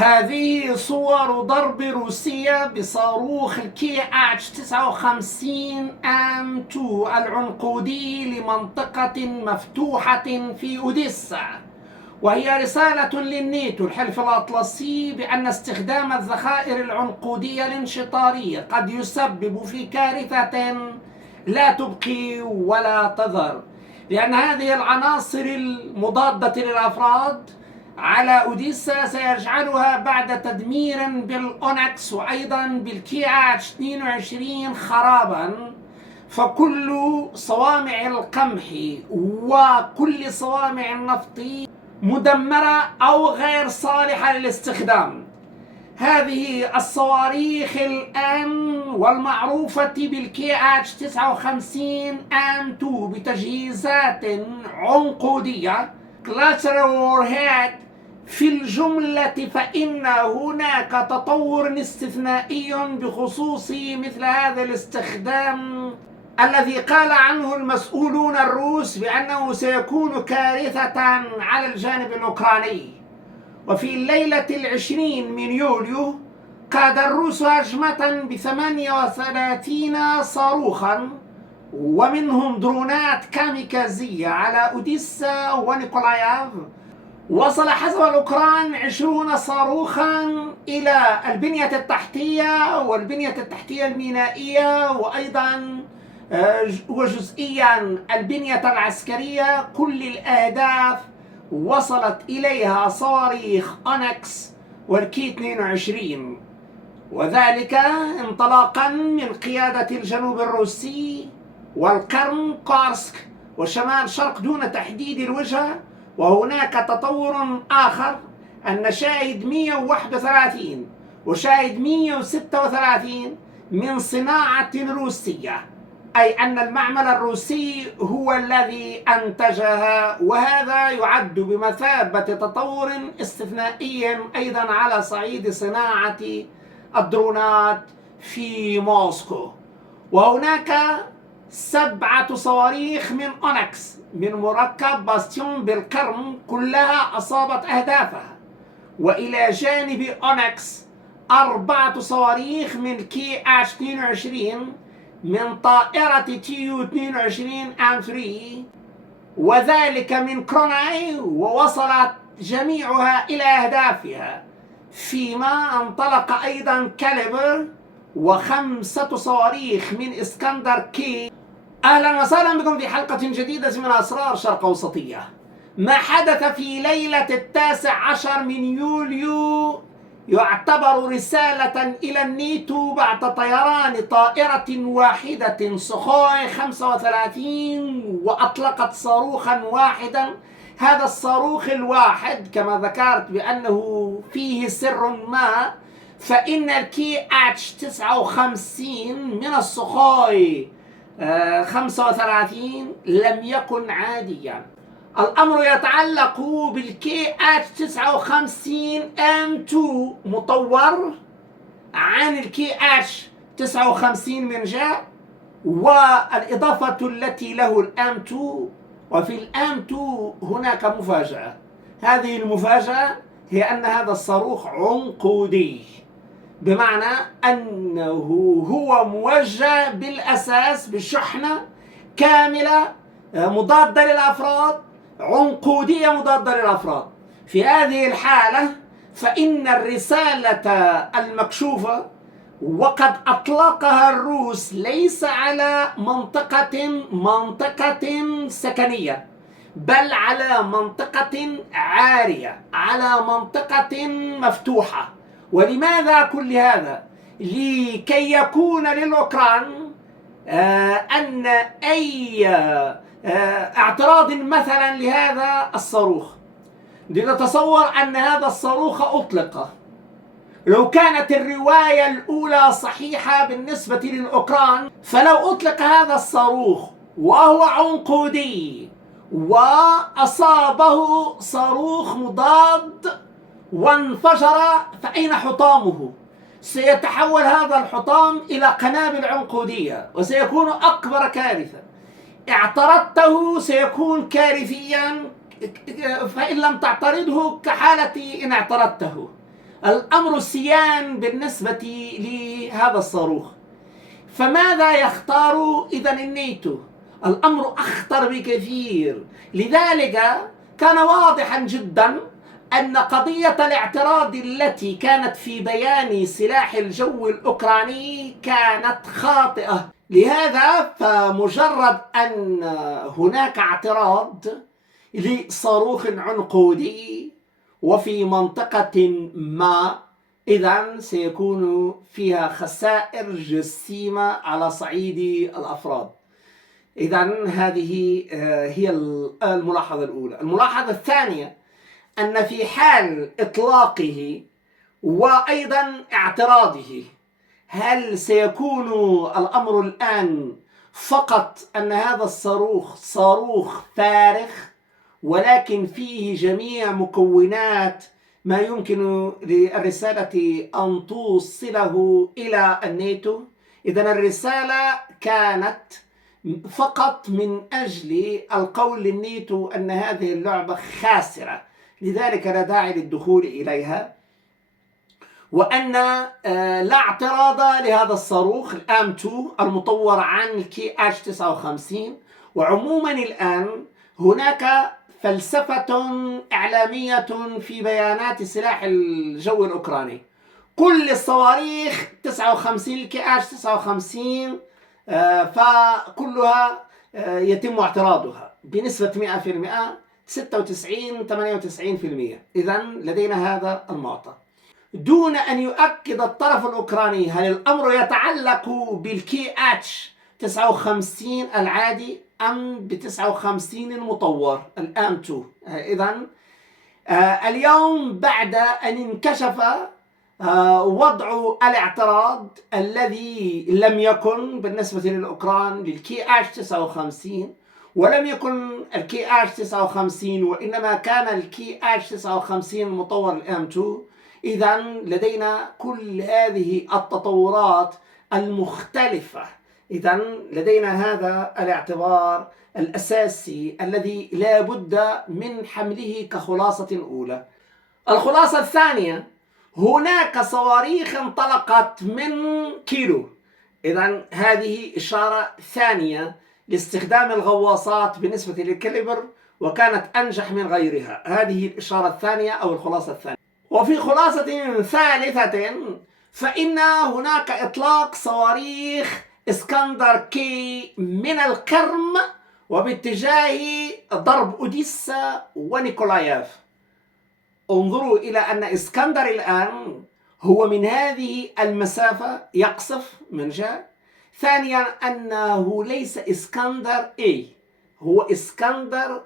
هذه صور ضرب روسيا بصاروخ الكي اتش 59 ام 2 العنقودي لمنطقة مفتوحة في أوديسا، وهي رسالة للناتو الحلف الأطلسي بأن استخدام الذخائر العنقودية الانشطارية قد يسبب في كارثة لا تبقي ولا تذر، لأن هذه العناصر المضادة للأفراد على أوديسا سيجعلها بعد تدمير بالأونكس وأيضا بالكي اتش 22 خرابا. فكل صوامع القمح وكل صوامع النفط مدمرة أو غير صالحة للاستخدام. هذه الصواريخ الآن والمعروفة بالكي اتش 59 ام 2 بتجهيزات عنقودية كلاترال وورهيد في الجملة، فإن هناك تطور استثنائي بخصوص مثل هذا الاستخدام الذي قال عنه المسؤولون الروس بأنه سيكون كارثة على الجانب الأوكراني. وفي الليلة 20 من يوليو قاد الروس هجمة ب38 صاروخا ومنهم درونات كاميكازية على أوديسا ونيكولايف. وصل حسب الأوكران 20 صاروخا إلى البنية التحتية والبنية التحتية المينائية وأيضا وجزئيا البنية العسكرية. كل الأهداف وصلت إليها صواريخ أونكس والكي 22، وذلك انطلاقا من قيادة الجنوب الروسي والقرم كارسك وشمال شرق دون تحديد الوجهة. وهناك تطور آخر أن شاهد 131 وشاهد 136 من صناعة روسية، أي أن المعمل الروسي هو الذي أنتجها، وهذا يعد بمثابة تطور استثنائي أيضا على صعيد صناعة الدرونات في موسكو. وهناك 7 صواريخ من أونكس من مركب باستيون بالقرم كلها أصابت أهدافها، وإلى جانب أونكس 4 صواريخ من كي اتش 22 من طائرة تيو 22 ام 3 وذلك من كروناي، ووصلت جميعها إلى أهدافها. فيما انطلق أيضا كاليبر و5 صواريخ من اسكندر كي. أهلا وسهلا بكم في حلقة جديدة من أسرار شرق أوسطية. ما حدث في ليلة 19 من يوليو يعتبر رسالة إلى الناتو بعد طيران طائرة واحدة سخوي 35 وأطلقت صاروخا واحدا. هذا الصاروخ الواحد كما ذكرت بأنه فيه سر ما، فإن الكي اتش 59 من السخوي 35 لم يكن عاديا. الأمر يتعلق بالكي اتش 59 ام 2 مطور عن الكي اتش 59 من جهة، والإضافة التي له الام 2. وفي الام 2 هناك مفاجأة. هذه المفاجأة هي أن هذا الصاروخ عنقودي، بمعنى أنه هو موجه بالأساس بشحنة كاملة مضادة للأفراد، عنقودية مضادة للأفراد. في هذه الحالة فإن الرسالة المكشوفة وقد أطلقها الروس ليس على منطقة سكنية، بل على منطقة عارية، على منطقة مفتوحة. ولماذا كل هذا؟ لكي يكون للأوكران أن أي اعتراض مثلا لهذا الصاروخ، لنتصور أن هذا الصاروخ أطلق. لو كانت الرواية الأولى صحيحة بالنسبة للأوكران، فلو أطلق هذا الصاروخ وهو عنقودي وأصابه صاروخ مضاد وانفجر، فأين حطامه؟ سيتحول هذا الحطام إلى قنابل عنقودية وسيكون أكبر كارثة. اعترضته سيكون كارثيا، فإن لم تعترضه كحالة إن اعترضته. الأمر سيان بالنسبة لهذا الصاروخ. فماذا يختار إذن الناتو؟ الأمر أخطر بكثير. لذلك كان واضحا جدا أن قضية الاعتراض التي كانت في بيان سلاح الجو الأوكراني كانت خاطئة. لهذا فمجرد أن هناك اعتراض لصاروخ عنقودي وفي منطقة ما، إذن سيكون فيها خسائر جسيمة على صعيد الأفراد. إذن هذه هي الملاحظة الأولى. الملاحظة الثانية أن في حال إطلاقه وأيضا اعتراضه، هل سيكون الأمر الآن فقط أن هذا الصاروخ صاروخ فارغ ولكن فيه جميع مكونات ما يمكن للرسالة أن توصله إلى الناتو؟ إذن الرسالة كانت فقط من أجل القول للناتو أن هذه اللعبة خاسرة، لذلك لا داعي للدخول إليها، وأن لا اعتراض لهذا الصاروخ الآم 2 المطور عن الكي اش 59. وعموما الآن هناك فلسفة إعلامية في بيانات سلاح الجو الأوكراني. كل الصواريخ 59 الكي اش 59 فكلها يتم اعتراضها بنسبة 100%، 96 98%. إذن لدينا هذا المعطى دون أن يؤكد الطرف الأوكراني هل الأمر يتعلق بالكي اتش 59 العادي أم ب 59 المطور الآم 2. إذن اليوم بعد أن انكشف وضع الاعتراض الذي لم يكن بالنسبة للأوكران للكي اتش 59 ولم يكن الكي اتش 59 وإنما كان الكي اتش 59 المطور الآم 2. إذن لدينا كل هذه التطورات المختلفة. إذن لدينا هذا الاعتبار الأساسي الذي لا بد من حمله كخلاصة أولى. الخلاصة الثانية، هناك صواريخ انطلقت من كيلو. إذن هذه إشارة ثانية لاستخدام الغواصات بالنسبة للكاليبر وكانت أنجح من غيرها. هذه الإشارة الثانية أو الخلاصة الثانية. وفي خلاصة ثالثة فإن هناك إطلاق صواريخ اسكندر كي من القرم وباتجاه ضرب أوديسا ونيكولايف. انظروا إلى أن اسكندر الآن هو من هذه المسافة يقصف من جهة. ثانيا أنه ليس اسكندر A، هو اسكندر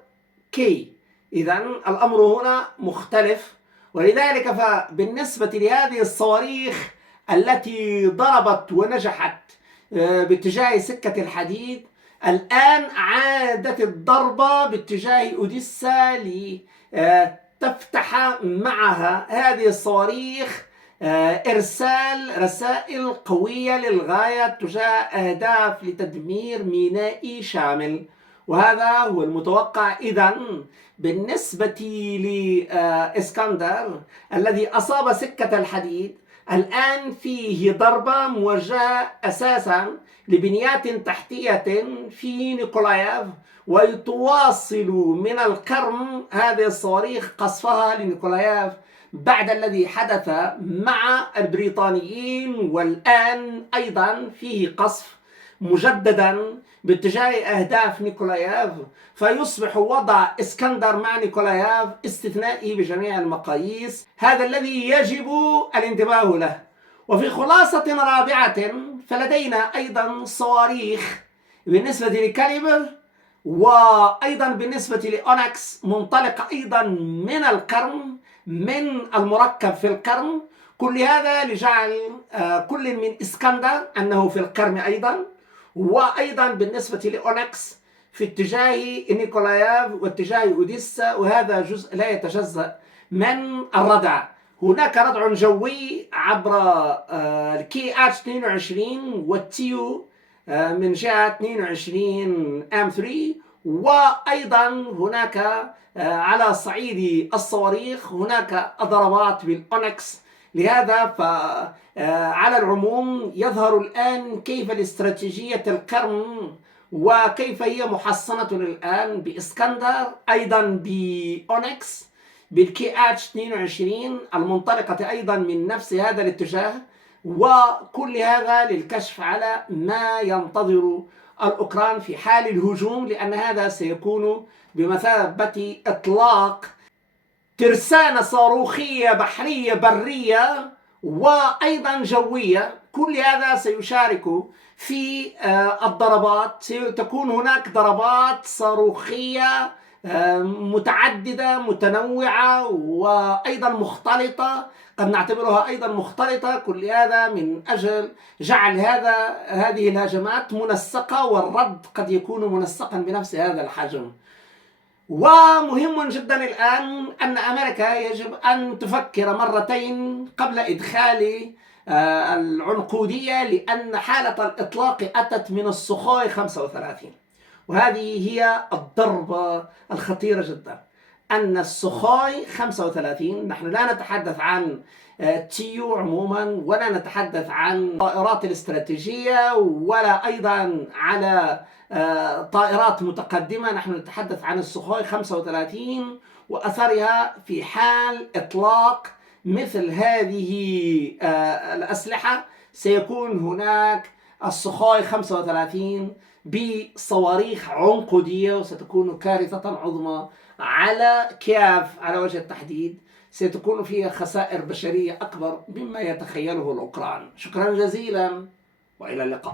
كي. إذن الأمر هنا مختلف. ولذلك فبالنسبة لهذه الصواريخ التي ضربت ونجحت باتجاه سكة الحديد، الآن عادت الضربة باتجاه أوديسا لتفتح معها هذه الصواريخ إرسال رسائل قوية للغاية تجاه أهداف لتدمير مينائي شامل. وهذا هو المتوقع. إذن بالنسبة لإسكندر الذي أصاب سكة الحديد، الآن فيه ضربة موجهة أساسا لبنيات تحتية في نيكولايف، ويتواصل من القرم هذه الصواريخ قصفها لنيكولايف بعد الذي حدث مع البريطانيين. والآن أيضا فيه قصف مجددا باتجاه أهداف نيكولايف، فيصبح وضع اسكندر مع نيكولايف استثنائي بجميع المقاييس. هذا الذي يجب الانتباه له. وفي خلاصة رابعة فلدينا أيضا صواريخ بالنسبة لكاليبر وأيضا بالنسبة لأونكس منطلقة أيضا من القرم، من المركب في القرم. كل هذا لجعل كل من اسكندر أنه في القرم أيضا، وأيضا بالنسبة لأونكس في اتجاه نيكولايف واتجاه أوديسا، وهذا جزء لا يتجزأ من الردع. هناك ردع جوي عبر الكي اتش 22 والتيو من جهة 22 ام 3، وأيضا هناك على صعيد الصواريخ هناك ضربات بالأونكس لهذا فعلى العموم يظهر الآن كيف الاستراتيجية القرن وكيف هي محصنة الآن بإسكندر، أيضا بأونكس، بالكي اتش 22 المنطلقة أيضا من نفس هذا الاتجاه، وكل هذا للكشف على ما ينتظر الأوكران في حال الهجوم، لأن هذا سيكون بمثابة إطلاق ترسانة صاروخية بحرية برية وأيضا جوية. كل هذا سيشارك في الضربات، ستكون هناك ضربات صاروخية متعددة متنوعة وأيضا مختلطة، قد نعتبرها أيضا مختلطة. كل هذا من أجل جعل هذه الهجمات منسقة، والرد قد يكون منسقا بنفس هذا الحجم. ومهم جدا الآن أن أمريكا يجب أن تفكر مرتين قبل إدخال العنقودية، لأن حالة الإطلاق أتت من السخوي 35، وهذه هي الضربة الخطيرة جدا. أن السخوي 35، نحن لا نتحدث عن تيو عموما، ولا نتحدث عن طائرات الاستراتيجية، ولا أيضا على طائرات متقدمة، نحن نتحدث عن السخوي 35 وأثرها في حال إطلاق مثل هذه الأسلحة. سيكون هناك السخوي 35 بصواريخ عنقودية، وستكون كارثة عظمى على كييف على وجه التحديد. ستكون فيها خسائر بشرية أكبر مما يتخيله الأوكران. شكرا جزيلا وإلى اللقاء.